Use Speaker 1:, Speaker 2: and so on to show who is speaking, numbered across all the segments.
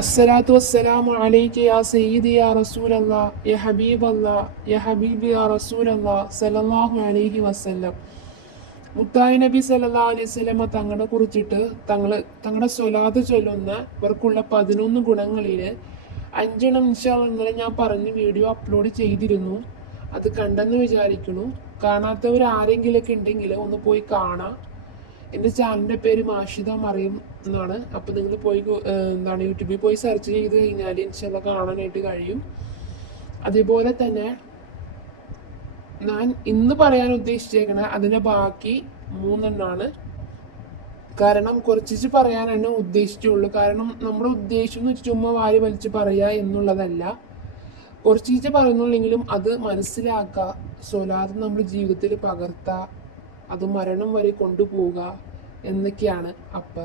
Speaker 1: അസ്സലാത്തു വസ്സലാമു അലൈക്ക് യാ സയ്യിദി യാ റസൂലല്ലാ യ ഹബീബല്ലാ യ ഹബീബി യാ റസൂലല്ലാ സലല്ലാഹു അലൈഹി വസ്ല്ലം. മുത്തായി നബി സല്ലാ അലൈവല്ലമ്മ തങ്ങളെ കുറിച്ചിട്ട് തങ്ങൾ തങ്ങളുടെ സ്വലാത്ത് ചൊല്ലുന്ന ഇവർക്കുള്ള പതിനൊന്ന് ഗുണങ്ങളിൽ അഞ്ചെണ്ണം ഇൻഷാള്ള ഇന്നലെ ഞാൻ പറഞ്ഞ് വീഡിയോ അപ്ലോഡ് ചെയ്തിരുന്നു. അത് കണ്ടെന്ന് വിചാരിക്കുന്നു. കാണാത്തവർ ആരെങ്കിലൊക്കെ ഉണ്ടെങ്കിൽ ഒന്ന് പോയി കാണാം. എന്റെ ചാനലിന്റെ പേര് മാഷിത മറിയും എന്നാണ്. അപ്പോൾ നിങ്ങൾ പോയി എന്താണ് യൂട്യൂബിൽ പോയി സെർച്ച് ചെയ്ത് കഴിഞ്ഞാൽ ഇൻഷല്ല കാണാനായിട്ട് കഴിയും. അതേപോലെ തന്നെ ഞാൻ ഇന്ന് പറയാൻ ഉദ്ദേശിച്ചേക്കണ അതിന്റെ ബാക്കി മൂന്നെണ്ണാണ്. കാരണം കുറച്ചിച്ച് പറയാനാണ് ഉദ്ദേശിച്ചുള്ളൂ. കാരണം നമ്മുടെ ഉദ്ദേശം എന്ന് ചുമ്മാ വാരി വലിച്ച് പറയുക എന്നുള്ളതല്ല. കുറച്ചിച്ച് പറയുന്നുള്ളെങ്കിലും അത് മനസ്സിലാക്കുക സ്വലാതെ നമ്മുടെ ജീവിതത്തിൽ പകർത്തുക അത് മരണം വരെ കൊണ്ടുപോവുക എന്നൊക്കെയാണ്. അപ്പ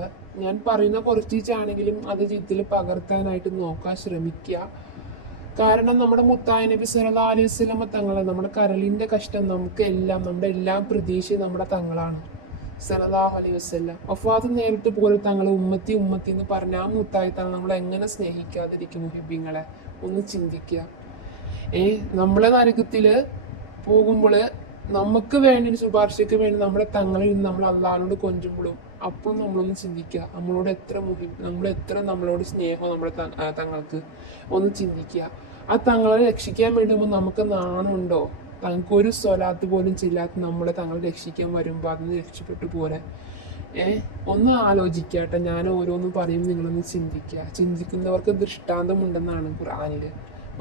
Speaker 1: ഞാൻ പറയുന്ന കുറച്ചിച്ചാണെങ്കിലും അത് ജീവിതത്തിൽ പകർത്താനായിട്ട് നോക്കാൻ ശ്രമിക്കുക. കാരണം നമ്മുടെ മുത്തായ നബി സല്ലല്ലാഹു അലൈഹി വസല്ലമ തങ്ങളെ നമ്മുടെ കരളിന്റെ കഷ്ടം നമുക്ക് എല്ലാം നമ്മുടെ എല്ലാം പ്രതീക്ഷ നമ്മുടെ തങ്ങളാണ്. സല്ലല്ലാഹു അലൈഹി വസല്ലം. വഫാത്ത് നേരിട്ട് പോലെ തങ്ങളെ ഉമ്മത്തി ഉമ്മത്തി എന്ന് പറഞ്ഞ ആ മുത്തായി തങ്ങൾ നമ്മളെ എങ്ങനെ സ്നേഹിക്കാതിരിക്കും മുഹിബിങ്ങളെ ഒന്ന് ചിന്തിക്കുക. ഏ നമ്മളെ നരകത്തിൽ പോകുമ്പോൾ നമുക്ക് വേണ്ടി ഒരു ശുപാർശയ്ക്ക് വേണ്ടി നമ്മുടെ തങ്ങളിൽ നിന്ന് നമ്മൾ അള്ളാഹിനോട് കൊഞ്ചുമ്പോഴും അപ്പോഴും നമ്മളൊന്ന് ചിന്തിക്കുക. നമ്മളോട് എത്ര മുഹി നമ്മൾ എത്ര നമ്മളോട് സ്നേഹം നമ്മുടെ തങ്ങൾക്ക് ഒന്ന് ചിന്തിക്കുക. ആ തങ്ങളെ രക്ഷിക്കാൻ വേണ്ടുമ്പോൾ നമുക്ക് നാണുണ്ടോ തങ്ങൾക്ക് ഒരു സ്വലാത്ത് പോലും ചെല്ലാത്ത നമ്മളെ തങ്ങളെ രക്ഷിക്കാൻ വരുമ്പോൾ അതിന് രക്ഷപ്പെട്ടു പോരാ ഏ ഒന്ന് ആലോചിക്കട്ടെ ഞാൻ ഓരോന്നും പറയും നിങ്ങളൊന്ന് ചിന്തിക്കുക. ചിന്തിക്കുന്നവർക്ക് ദൃഷ്ടാന്തമുണ്ടെന്നാണ് ഖുർആാനിൽ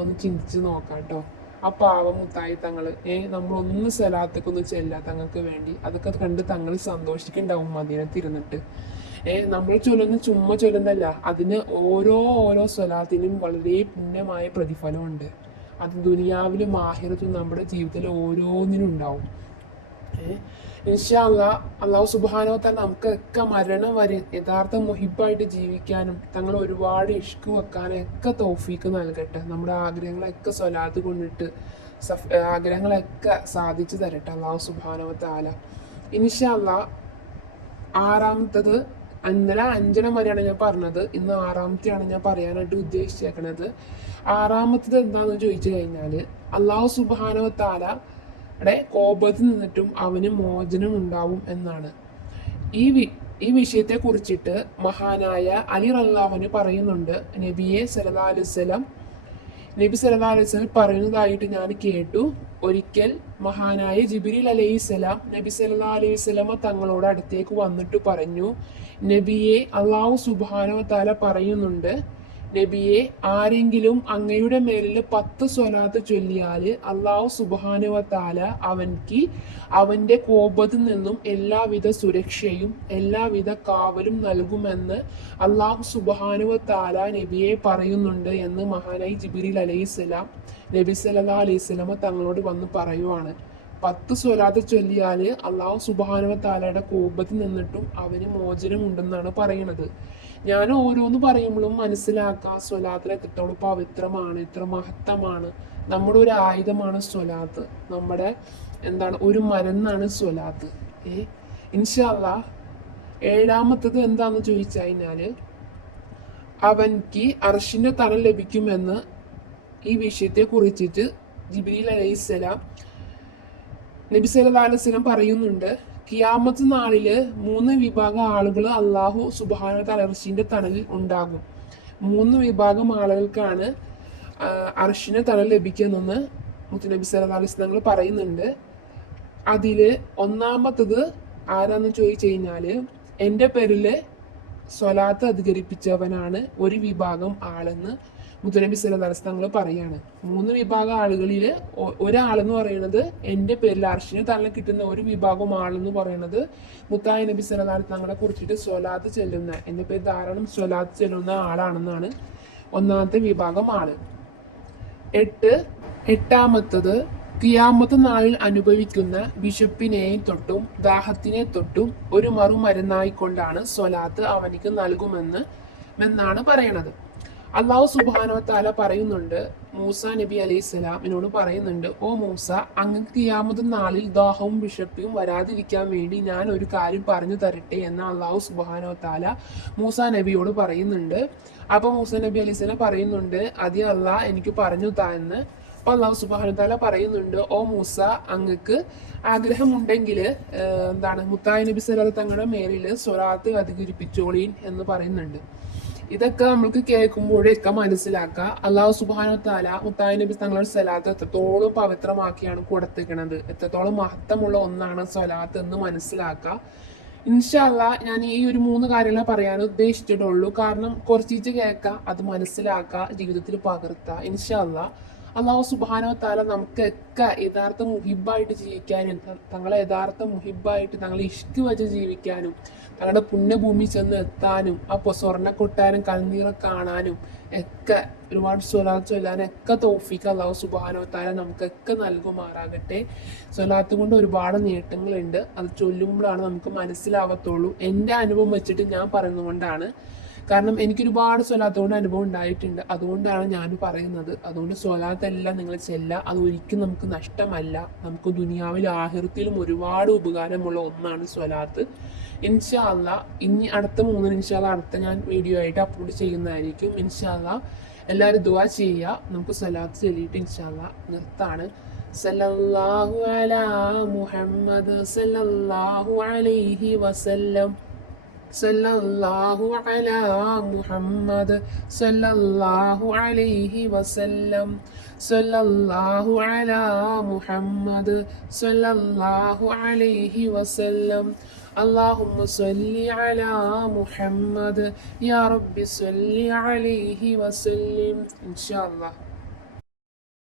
Speaker 1: ഒന്ന് ചിന്തിച്ച് നോക്കാം കേട്ടോ. ആ പാവം മുത്തായി തങ്ങൾ ഏ നമ്മളൊന്നും സ്ഥലത്തേക്കൊന്നും ചെല്ലാ തങ്ങൾക്ക് വേണ്ടി. അതൊക്കെ കണ്ട് തങ്ങൾ സന്തോഷിക്കുന്നുണ്ടാവും മദീനത്തിരുന്നിട്ട് ഏ നമ്മൾ ചൊല്ലുന്ന ചുമ്മാ ചൊല്ലുന്നല്ല അതിന് ഓരോ ഓരോ സ്വലാത്തിനും വളരെ പുണ്യമായ പ്രതിഫലമുണ്ട്. അത് ദുനിയാവിലും ആഹിരത്തും നമ്മുടെ ജീവിതത്തിൽ ഓരോന്നിനും ഉണ്ടാവും. ഇൻഷാല്ല അള്ളാഹു സുബാനോത്താൽ നമുക്കൊക്കെ മരണം വരെ യഥാർത്ഥ മുഹിബായിട്ട് ജീവിക്കാനും തങ്ങൾ ഒരുപാട് ഇഷ്കു വെക്കാനും ഒക്കെ തൗഫീക്ക് നൽകട്ടെ. നമ്മുടെ ആഗ്രഹങ്ങളൊക്കെ സ്വലാത്ത് കൊണ്ടിട്ട് സഫ് ആഗ്രഹങ്ങളൊക്കെ സാധിച്ചു തരട്ടെ അള്ളാഹു സുബാനോത്താല ഇൻഷാല്ല ആറാമത്തത് ഇന്നലെ അഞ്ചര വരെയാണ് ഞാൻ പറഞ്ഞത്. ഇന്ന് ആറാമത്തെയാണ് ഞാൻ പറയാനായിട്ട് ഉദ്ദേശിച്ചേക്കണത്. ആറാമത്തത് എന്താണെന്ന് ചോദിച്ചു കഴിഞ്ഞാൽ അള്ളാഹു സുബാനോ താലയുടെ കോപത്തിൽ നിന്നിട്ടും അവന് മോചനം ഉണ്ടാവും എന്നാണ്. ഈ വി ഈ വിഷയത്തെ കുറിച്ചിട്ട് മഹാനായ അലി റല്ലാവന് പറയുന്നുണ്ട്. നബിയെ വസല്ലം നബി വസല്ലം പറയുന്നതായിട്ട് ഞാൻ കേട്ടു. ഒരിക്കൽ മഹാനായ ജിബിരിൽ അലൈഹി സ്വലാം നബി സല്ലാ അലൈഹി വസല്ലമ തങ്ങളോട് അടുത്തേക്ക് വന്നിട്ട് പറഞ്ഞു നബിയെ അള്ളാഹു സുബാനോ താല പറയുന്നുണ്ട് നബിയെ ആരെങ്കിലും അങ്ങയുടെ മേലിൽ പത്ത് സ്വനാത്ത് ചൊല്ലിയാൽ അള്ളാഹു സുബാനുവത്താല അവൻക്ക് അവന്റെ കോപത്തിൽ നിന്നും എല്ലാവിധ സുരക്ഷയും എല്ലാവിധ കാവലും നൽകുമെന്ന് അള്ളാഹു സുബാനുവത്താല നബിയെ പറയുന്നുണ്ട് എന്ന് മഹാനായി ജിബിരിൽ അലൈഹിസ്സലാം നബി സല്ലാ അലൈഹി സ്വലാമ തങ്ങളോട് വന്ന് പറയുവാണ്. പത്ത് സ്വലാത്ത് ചൊല്ലിയാൽ അള്ളാഹു സുബാനവ താലയുടെ കോപത്തിൽ നിന്നിട്ടും അവന് മോചനം ഉണ്ടെന്നാണ് പറയുന്നത്. ഞാൻ ഓരോന്ന് പറയുമ്പോഴും മനസ്സിലാക്കുക സ്വലാത്തിൽ എത്രത്തോളം പവിത്രമാണ് എത്ര മഹത്തമാണ് നമ്മുടെ ഒരു ആയുധമാണ് സ്വലാത്ത്. നമ്മുടെ എന്താണ് ഒരു മരുന്നാണ് സ്വലാത്ത്. ഏ ഇൻഷല്ല ഏഴാമത്തത് എന്താന്ന് ചോദിച്ചു കഴിഞ്ഞാൽ അവൻക്ക് അർഷിന്റെ തല ലഭിക്കുമെന്ന് ഈ വിഷയത്തെ കുറിച്ചിട്ട് ജിബിലി അലൈഹിസ്സലാം നബി സല്ലല്ലാഹു പറയുന്നുണ്ട് കിയാമത്ത് നാളിൽ മൂന്ന് വിഭാഗം ആളുകൾ അള്ളാഹു സുബാന തലർച്ചിന്റെ തണലിൽ ഉണ്ടാകും. മൂന്ന് വിഭാഗം ആളുകൾക്കാണ് അർഷിന് തണൽ ലഭിക്കുന്നെന്ന് മുത്തുനബി അലൈഹി വസല്ലം പറയുന്നുണ്ട്. അതിൽ ഒന്നാമത്തത് ആരാന്ന് ചോദിച്ചു കഴിഞ്ഞാൽ എന്റെ പേരിൽ സ്വലാത്ത് അധികരിപ്പിച്ചവനാണ് ഒരു വിഭാഗം ആളെന്ന് മുത്തനബി സല തങ്ങൾ പറയാണ്. മൂന്ന് വിഭാഗം ആളുകളിൽ ഒരാളെന്ന് പറയുന്നത് എന്റെ പേരിൽ അർഷിന് തള്ള കിട്ടുന്ന ഒരു വിഭാഗം ആളെന്ന് പറയുന്നത് മുത്തായ നബി സല്ലാ തങ്ങളെ കുറിച്ചിട്ട് സ്വലാത്ത് ചെല്ലുന്ന എന്റെ പേര് ധാരാളം സ്വലാത്ത് ചെല്ലുന്ന ആളാണെന്നാണ് ഒന്നാമത്തെ വിഭാഗം ആൾ. എട്ട് എട്ടാമത്തത് കിയാമത്ത് നാളിൽ അനുഭവിക്കുന്ന വിശപ്പിനെയും തൊട്ടും ദാഹത്തിനെ തൊട്ടും ഒരു മറുമരുന്നായിക്കൊണ്ടാണ് സ്വലാത്ത് അവനിക്ക് നൽകുമെന്ന് എന്നാണ് പറയണത്. അള്ളാഹു സുബാനോ താല പറയുന്നുണ്ട് മൂസ നബി അലൈഹി സ്വലാമിനോട് പറയുന്നുണ്ട് ഓ മൂസ അങ്ങ് കിയാമത് നാളിൽ ദാഹവും വിഷപ്പും വരാതിരിക്കാൻ വേണ്ടി ഞാൻ ഒരു കാര്യം പറഞ്ഞു തരട്ടെ എന്ന് അള്ളാഹു സുബാനോ താല മൂസ നബിയോട് പറയുന്നുണ്ട്. അപ്പോൾ മൂസ നബി അലൈഹി സ്വലാം പറയുന്നുണ്ട് അതി അള്ളാഹ് എനിക്ക് പറഞ്ഞു താ എന്ന്. അപ്പൊ അള്ളാഹു സുബാനു താല പറയുന്നുണ്ട് ഓ മൂസ അങ്ങക്ക് ആഗ്രഹമുണ്ടെങ്കിൽ എന്താണ് മുത്തായി നബി സലാ തങ്ങളുടെ മേലിൽ സ്വലാത്ത് അധികരിപ്പിച്ചോളീൻ എന്ന് പറയുന്നുണ്ട്. ഇതൊക്കെ നമ്മൾക്ക് കേൾക്കുമ്പോഴൊക്കെ മനസ്സിലാക്കുക അള്ളാഹു സുബാനു താല മുത്തായി നബി തങ്ങളുടെ സ്വലാത്ത് എത്രത്തോളം പവിത്രമാക്കിയാണ് കൊടുത്തിരിക്കുന്നത് എത്രത്തോളം മഹത്വമുള്ള ഒന്നാണ് സ്വലാത്ത് എന്ന് മനസ്സിലാക്കുക ഇൻഷല്ല ഞാൻ ഈ ഒരു മൂന്ന് കാര്യങ്ങളെ പറയാൻ ഉദ്ദേശിച്ചിട്ടുള്ളൂ. കാരണം കുറച്ചിച്ച് കേൾക്കുക അത് മനസ്സിലാക്കുക ജീവിതത്തിൽ പകർത്തുക ഇൻഷല്ല അള്ളാഹു സുബാനോ താല നമുക്കൊക്കെ യഥാർത്ഥ മുഹിബായിട്ട് ജീവിക്കാനും തങ്ങളെ യഥാർത്ഥ മുഹിബായിട്ട് തങ്ങളെ ഇഷ്കി വെച്ച് ജീവിക്കാനും തങ്ങളുടെ പുണ്യഭൂമി ചെന്ന് എത്താനും അപ്പോൾ സ്വർണ കൊട്ടാരം കണ്ണീറെ കാണാനും ഒക്കെ ഒരുപാട് സ്വലാത്ത് ചൊല്ലാനും ഒക്കെ തോഫിക്ക് അള്ളാഹു സുബാനോ താല നമുക്കൊക്കെ നൽകുമാറാകട്ടെ. സ്വലാത്ത് കൊണ്ട് ഒരുപാട് നേട്ടങ്ങളുണ്ട്. അത് ചൊല്ലുമ്പോഴാണ് നമുക്ക് മനസ്സിലാവത്തുള്ളൂ. എന്റെ അനുഭവം വെച്ചിട്ട് ഞാൻ പറയുന്നതുകൊണ്ടാണ് കാരണം എനിക്കൊരുപാട് സ്വലാത്തുകൊണ്ട് സ്വലാത്ത് കൊണ്ട് അനുഭവം ഉണ്ടായിട്ടുണ്ട്. അതുകൊണ്ടാണ് ഞാൻ പറയുന്നത്. അതുകൊണ്ട് സ്വലാത്തെല്ലാം നിങ്ങൾ ചെല്ലുക അത് ഒരിക്കലും നമുക്ക് നഷ്ടമല്ല. നമുക്ക് ദുനിയാവിൽ ആഹിറത്തിലും ഒരുപാട് ഉപകാരമുള്ള ഒന്നാണ് സ്വലാത്ത്. ഇൻഷാല്ല ഇനി അടുത്ത മൂന്നിന് ഇൻഷാല്ല അടുത്ത ഞാൻ വീഡിയോ ആയിട്ട് അപ്ലോഡ് ചെയ്യുന്നതായിരിക്കും. ഇൻഷാല്ല എല്ലാവരും ദുവാ ചെയ്യുക നമുക്ക് സ്വലാത്ത് ചൊല്ലിയിട്ട് ഇൻഷാല്ല നിർത്താണ്. സല്ലല്ലാഹു അലാ മുഹമ്മദ് സല്ലല്ലാഹു അലൈഹി വസല്ലം. صلى الله على محمد صلى الله عليه وسلم صلى الله على محمد صلى الله عليه وسلم اللهم صل على محمد يا رب صل عليه وسلم إن شاء الله